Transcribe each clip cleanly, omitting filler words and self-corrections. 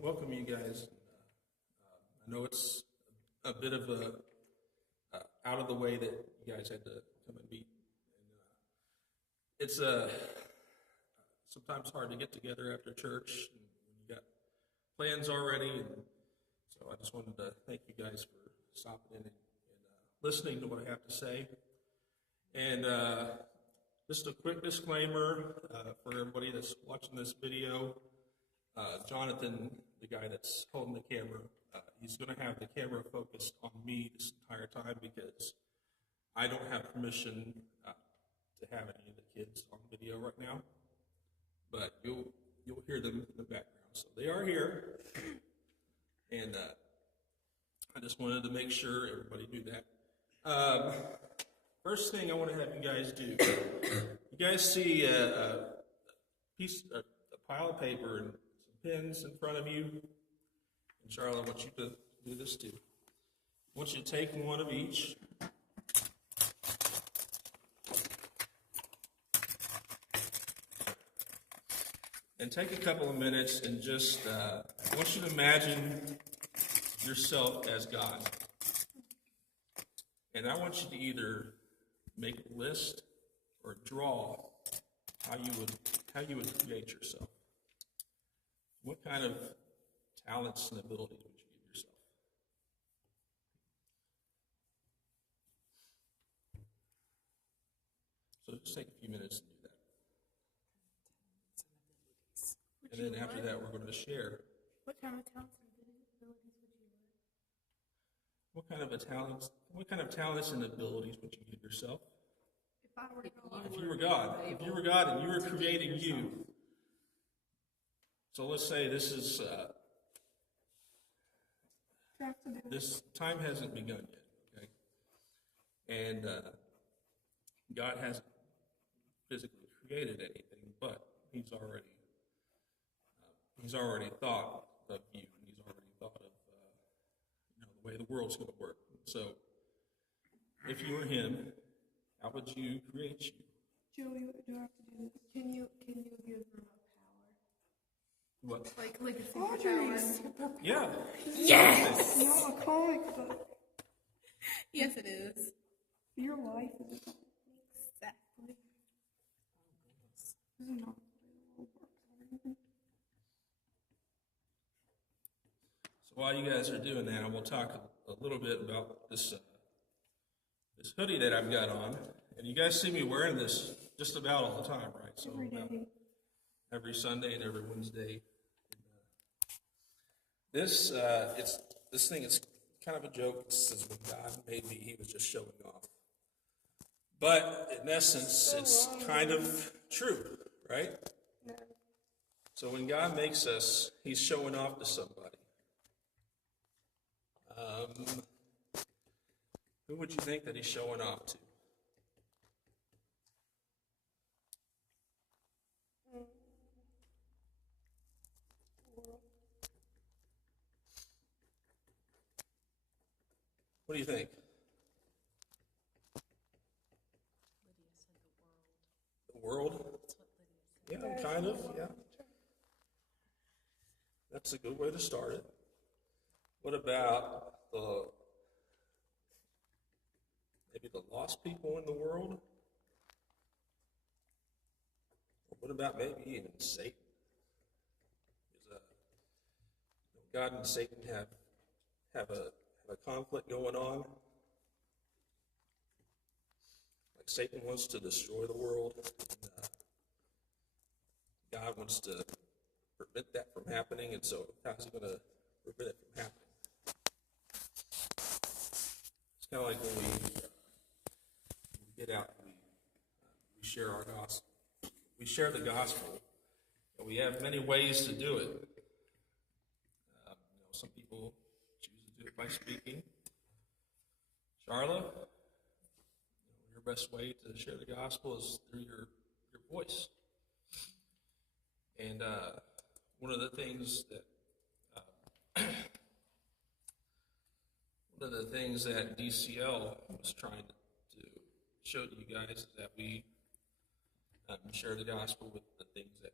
welcome you guys. I know it's a bit of a out of the way that you guys had to come and meet. And, it's sometimes hard to get together after church and when you got plans already. And so I just wanted to thank you guys for stopping in and listening to what I have to say. And just a quick disclaimer for everybody that's watching this video. Jonathan, the guy that's holding the camera, he's going to have the camera focused on me this entire time because I don't have permission to have any of the kids on video right now. But you'll hear them in the background. So they are here, and I just wanted to make sure everybody knew that. First thing I want to have you guys do, you guys see a pile of paper and some pens in front of you. And Charlotte, I want you to do this too. I want you to take one of each. And take a couple of minutes and just, I want you to imagine yourself as God. And I want you to either make a list or draw how you would create yourself. What kind of talents and abilities would you give yourself? So just take a few minutes to do that. And then after that, we're going to share. What kind of talents and abilities would you want? What kind of talents and abilities would you give yourself? If I were God. If you were God. If you were God and you were creating you. So let's say this is this time hasn't begun yet, okay? And God hasn't physically created anything, but He's already thought of you, and He's already thought of the way the world's going to work. So, if you were Him, how would you create you? Joey, what do I have to do? Can you give them a power? What? Like a superpower? Yeah. Yes! It's not a comic book. Yes, it is. Your life is Exactly. this is not So while you guys are doing that, I will talk a little bit about this hoodie that I've got on. And you guys see me wearing this just about all the time, right? So every day. Every Sunday and every Wednesday. This thing is kind of a joke. It says when God made me, He was just showing off. But in essence, it's kind of true, right? No. So when God makes us, He's showing off to somebody. Who would you think that He's showing off to? What do you think? The world? Yeah, kind of, yeah. That's a good way to start it. What about maybe the lost people in the world? Or what about maybe even Satan? God and Satan have a conflict going on. Like Satan wants to destroy the world. And, God wants to prevent that from happening. And so how's He going to prevent it from happening? It's kind of like when we get out and we share our gospel. We share the gospel. And we have many ways to do it. Some people choose to do it by speaking. Charlotte, your best way to share the gospel is through your voice. And one of the things that DCL was trying to show to you guys is that we share the gospel with the things that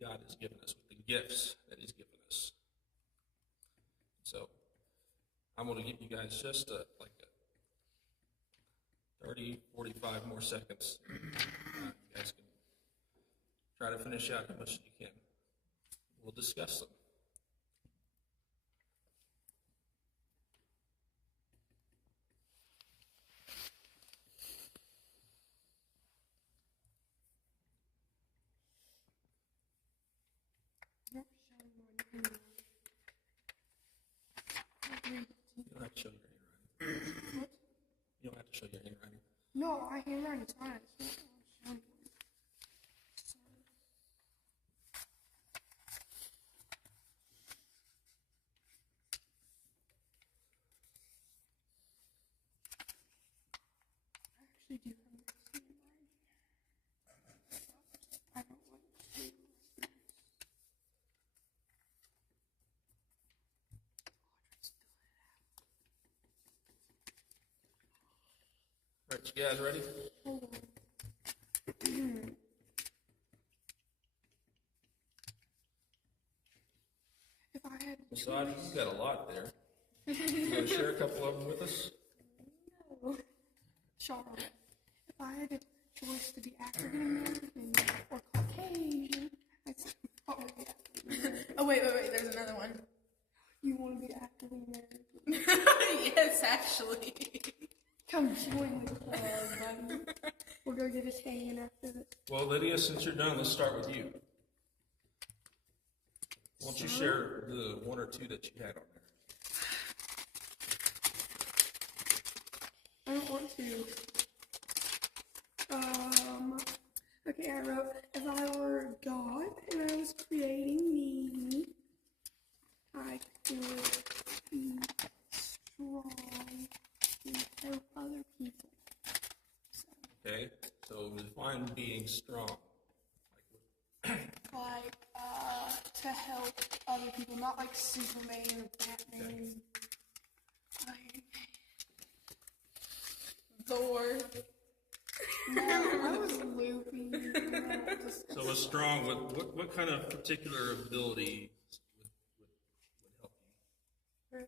God has given us, with the gifts that He's given us. I'm going to give you guys just like 30, 45 more seconds. You guys can try to finish out as much as you can. We'll discuss them. You don't have to show your handwriting. You don't have to show your handwriting. No, I handwriting's fine. It's not showing. I actually do have nice handwriting. I don't like to. All right, you guys ready? Hold on. If I had Miss Audrey, you've got a lot there. You want to share a couple of them with us? Charlotte, if I had a choice to be African American or Caucasian, I'd say probably be African American. Oh, wait. There's another one. You want to be African American? Yes, actually. Come join the club, buddy. We'll go get a tan after this. Well, Lydia, since you're done, let's start with you. Why don't you share the one or two that you had on there? I don't want to. Okay, I wrote, if I were God and I was creating me, I could be strong and help other people. So, Okay, so define being strong. like, to help other people, not like Superman or Batman. Like, Thor. no, I was loopy. So a strong, what kind of particular ability would help you?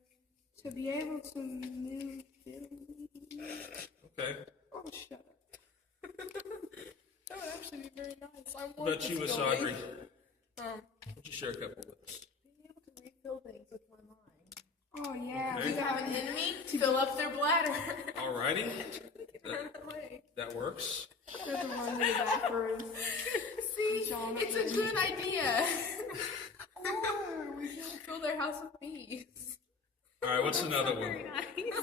To be able to move buildings. Okay. Oh, shut up. That would actually be very nice. I What want about you, this Miss going. Audrey? Why don't you share a couple with us? Being able to refill things with my mind. Oh, yeah. Okay. To have an enemy, to fill up their bladder. Alrighty, Run away. that works. There's a run in the back room. See, Jonathan. it's a good idea. Oh, we can Fill their house with bees. All right, what's another one? Very nice.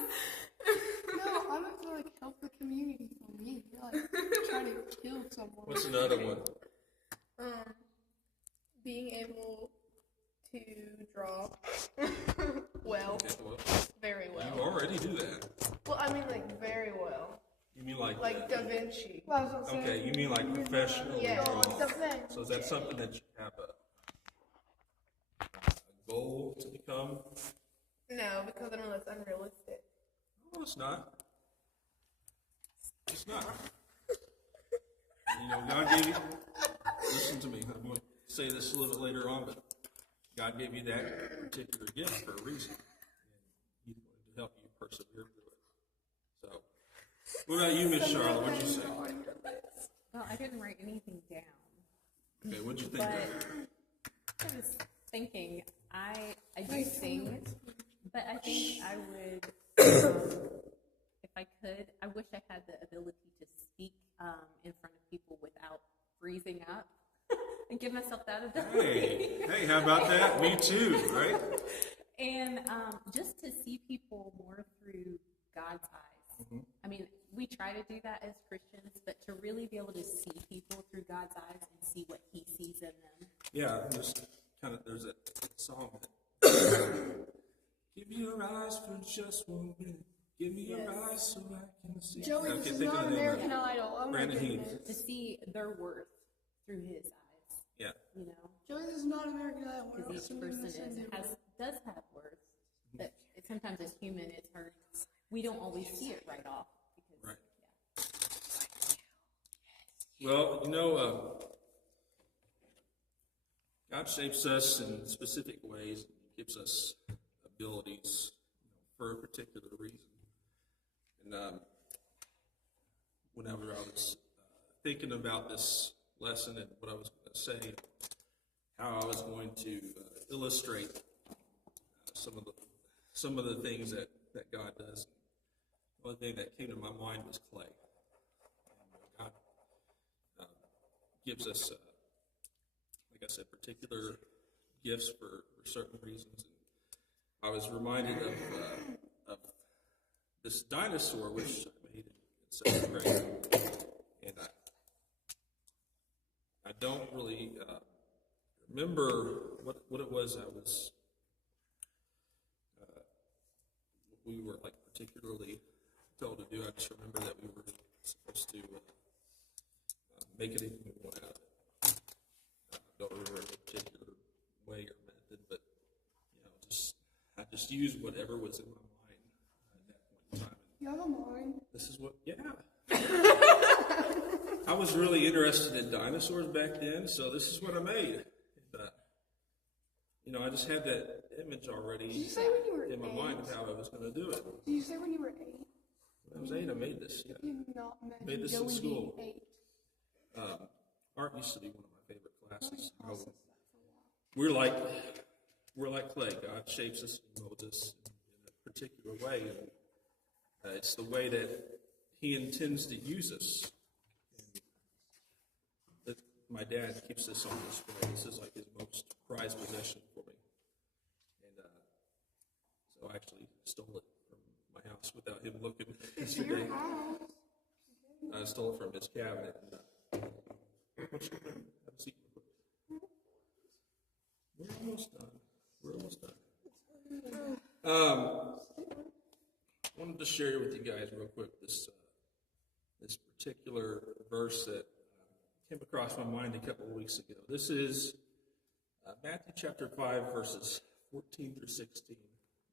No, I meant to like help the community for me. Like trying to kill someone. What's another one? Being able to draw well, Okay, well, very you well. already do that. Well, I mean, like very well, You mean like Da Vinci. Well, I was gonna say, okay, you mean like professionally Yeah. drawn. the thing. So is that something that you have a goal to become? No, because I know that's unrealistic. No, it's not. It's not. You know, God gave you, listen to me, I'm going to say this a little bit later on, but God gave you that particular gift for a reason. And He's going to help you persevere through it. So, what about you, Miss Charlotte? What'd you say? Well, I didn't write anything down, Okay, what'd you think? but I was thinking I do sing, but I think I would, if I could, I wish I had the ability to speak in front of people without freezing up and give myself that ability. Hey, how about that? Me too, right? And just to see people more through God's eyes. Mhm. I mean, we try to do that as Christians, but to really be able to see people through God's eyes and see what He sees in them. Yeah, just kind of, there's a song that, give me your eyes for just 1 minute. Give me your eyes so I can see. Joey, I this can't is think of not the name of it. American Idol. Oh my Brandon goodness. Heath. To see their worth through His eyes, Yeah. you know, Joey, this is not American Idol. What because else each are we person listening to? does have worth. But sometimes as human, it's hard. We don't always see it right off because Right. Well, you know, God shapes us in specific ways. He gives us abilities. for a particular reason. And whenever I was thinking about this lesson and what I was going to say, how I was going to illustrate some of the things that God does, one thing that came to my mind was clay. And God gives us, like I said, particular gifts for certain reasons. And I was reminded of this dinosaur, which I made in 7th grade, and I don't really remember what it was we were like particularly told to do. I just remember that we were supposed to make anything we want out of it. I don't remember a particular way or method, but I just used whatever was in my mind at that point in time. You have a mind. This is what, yeah. I was really interested in dinosaurs back then, so this is what I made. I just had that image already Did you say when you were in my 8? mind of how I was going to do it. Did you say when you were 8? When I was 8, I made this. Yeah. You not imagine Made this in Joey school. being 8. Art used to be one of my favorite classes. Process that We're like clay. God shapes us and molds us in a particular way, and it's the way that He intends to use us. And my dad keeps this on display. This is like his most prized possession for me, and so I actually stole it from my house without him looking. It's your Yesterday, house. I stole it from his cabinet. And, have a seat. We're almost done. Wanted to share with you guys real quick this particular verse that came across my mind a couple of weeks ago. This is Matthew chapter 5, verses 14 through 16.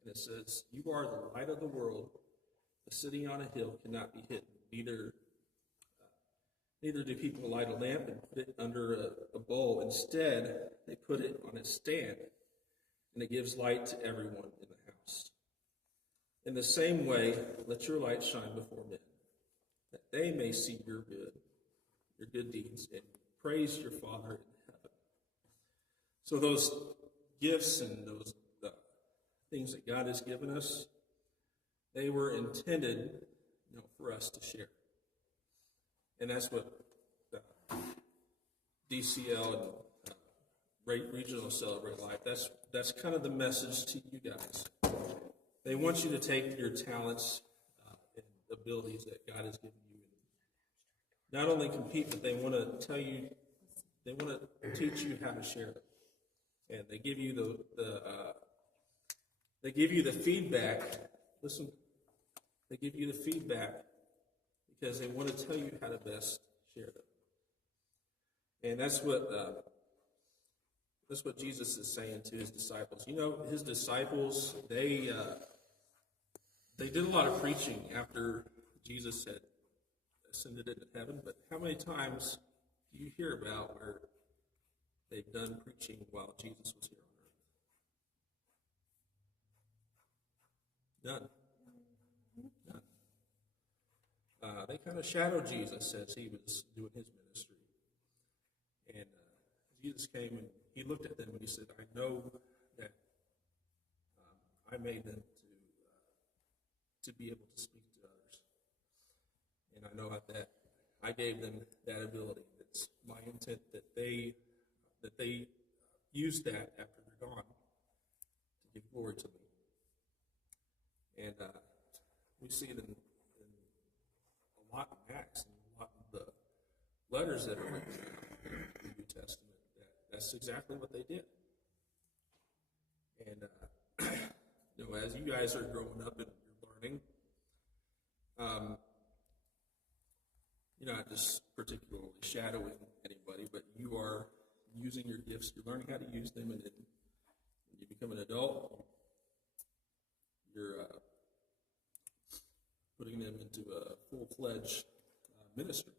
And it says, "You are the light of the world. A city on a hill cannot be hidden. Neither do people light a lamp and put it under a bowl. Instead, they put it on a stand, and it gives light to everyone in the house. In the same way, let your light shine before men, that they may see your good deeds, and praise your Father in heaven." So those gifts and those things that God has given us, they were intended, for us to share. And that's what DCL and Regional Celebrate Life, that's kind of the message to you guys. They want you to take your talents and abilities that God has given you, and not only compete, but they want to teach you how to share them. And they give you the feedback. Listen, they give you the feedback because they want to tell you how to best share them. And that's what Jesus is saying to his disciples. His disciples, they did a lot of preaching after Jesus had ascended into heaven, but how many times do you hear about where they've done preaching while Jesus was here on earth? None. They kind of shadowed Jesus as he was doing his ministry. And Jesus came and he looked at them and he said, "I know that I made them to be able to speak to others. And I know that I gave them that ability. It's my intent that they use that after they're gone to give glory to me." And we see it in a lot in Acts and a lot of the letters that are written in the New Testament. That's exactly what they did. And as you guys are growing up and you're learning, you're not just particularly shadowing anybody, but you are using your gifts. You're learning how to use them, and then when you become an adult, you're putting them into a full-fledged ministry.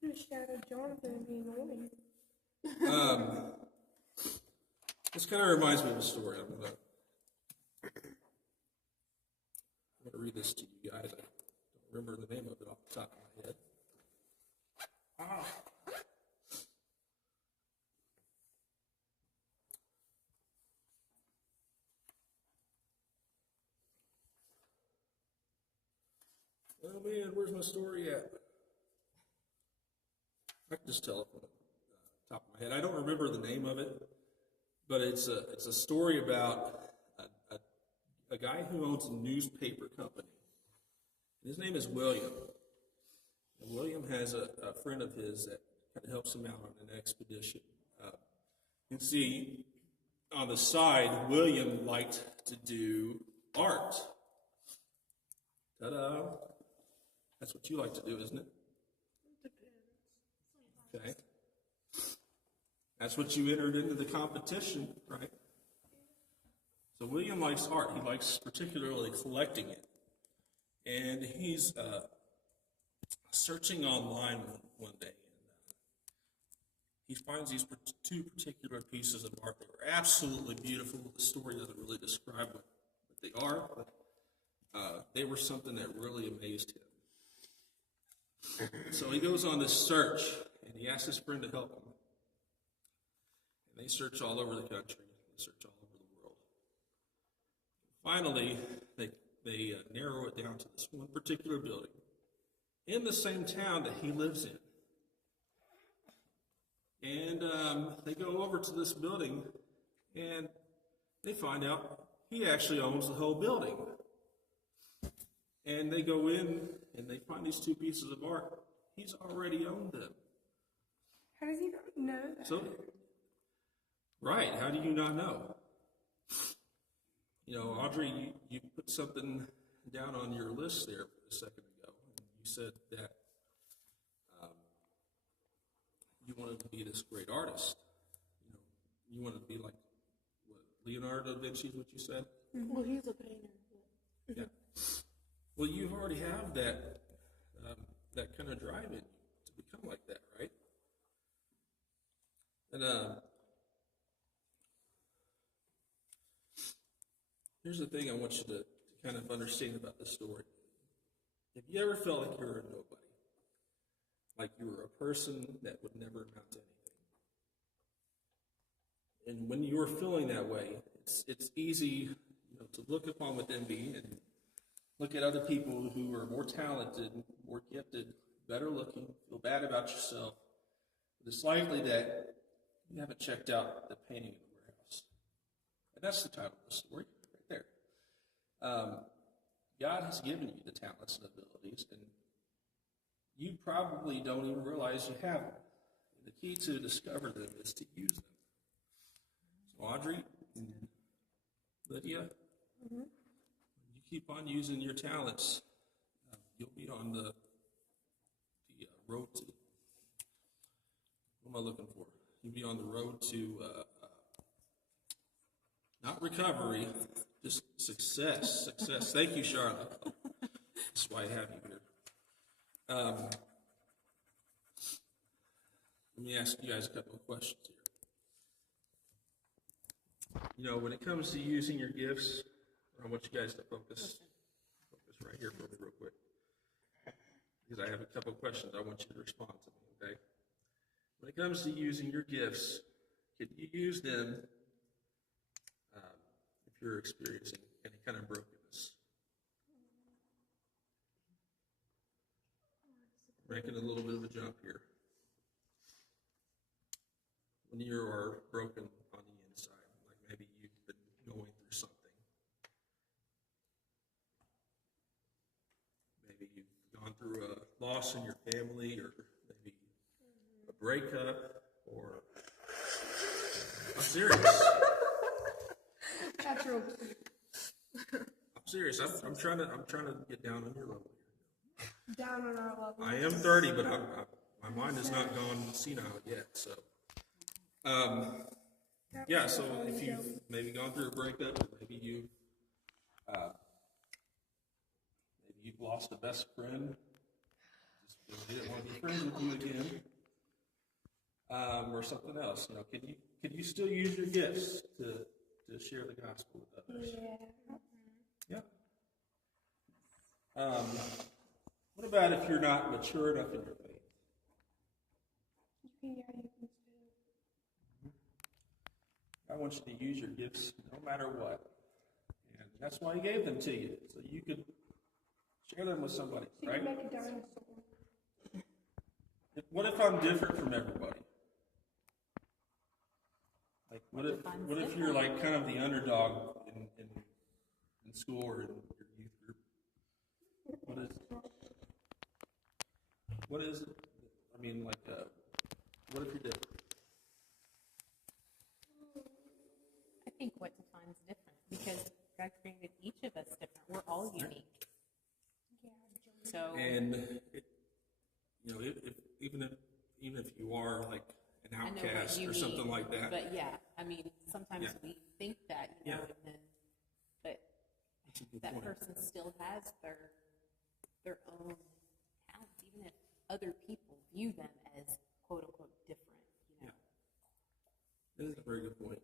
I'm gonna shadow Jonathan and be annoying. This kind of reminds me of a story. read this to you guys. I don't remember the name of it off the top of my head. Oh man, where's my story at? I can just tell it from the top of my head. I don't remember the name of it, but it's a story about a guy who owns a newspaper company. His name is William. And William has a friend of his that kind of helps him out on an expedition. You can see on the side, William liked to do art. Ta-da! That's what you like to do, isn't it? Okay. That's what you entered into the competition, right? So William likes art. He likes particularly collecting it. And he's searching online one day. And he finds these two particular pieces of art that are absolutely beautiful. The story doesn't really describe what they are, but they were something that really amazed him. So he goes on this search, and he asks his friend to help him. And they search all over the country. They search all over the world. Finally, they narrow it down to this one particular building in the same town that he lives in. And they go over to this building, and they find out he actually owns the whole building. And they go in, and they find these two pieces of art. He's already owned them. How does he not know that? So, right, how do you not know? You know, Audrey, you put something down on your list there a second ago. You said that you wanted to be this great artist. You know, you wanted to be like what, Leonardo da Vinci, is what you said? Well, he's a painter. Yeah. Well, you already have that that kind of drive in you to become like that, right? And here's the thing I want you to kind of understand about this story. Have you ever felt like you were a nobody? Like you were a person that would never amount to anything? And when you are feeling that way, it's easy, to look upon with envy and look at other people who are more talented, more gifted, better looking, feel bad about yourself. But it's likely that you haven't checked out the painting in the warehouse. And that's the title of the story, right there. God has given you the talents and abilities, and you probably don't even realize you have them. And the key to discover them is to use them. So Audrey and Lydia, you keep on using your talents, you'll be on the road to, what am I looking for? You'll be on the road to, not recovery, just success. Success. Thank you, Charlotte. That's why I have you here. Let me ask you guys a couple of questions here. When it comes to using your gifts, I want you guys to focus right here for me real quick. Because I have a couple of questions I want you to respond to me, okay? When it comes to using your gifts, can you use them if you're experiencing any kind of brokenness? Making a little bit of a jump here. When you are broken on the inside, like maybe you've been going through something. Maybe you've gone through a loss in your family, or maybe a breakup, or I'm serious. That's real. I'm serious. I'm trying to get down on your level here. Down on our level. I am 30, but my mind has not gone senile yet. So, yeah. So if you've maybe gone through a breakup, or maybe you've lost a best friend, just didn't want to be friends with you again, or something else. Can you still use your gifts to share the gospel with others? Yeah. Yeah. What about if you're not mature enough in your faith? Yeah, you can say. I want you to use your gifts no matter what. And that's why he gave them to you, so you could share them with somebody, So you right? can make a dinosaur. What if I'm different from everybody? Like, what if you're like kind of the underdog in school or in your youth group? What is, I mean, like, what if you're different? I think what defines different, because God created each of us different. We're all unique. So, And you know, even if you are like an I know what outcast you or mean, something like that, but yeah, I mean, sometimes Yeah. we think that, you know, Yeah. and then, but that's a good that point. person still has their own talents, even if other people view them as quote unquote different, you know. That is a very good point.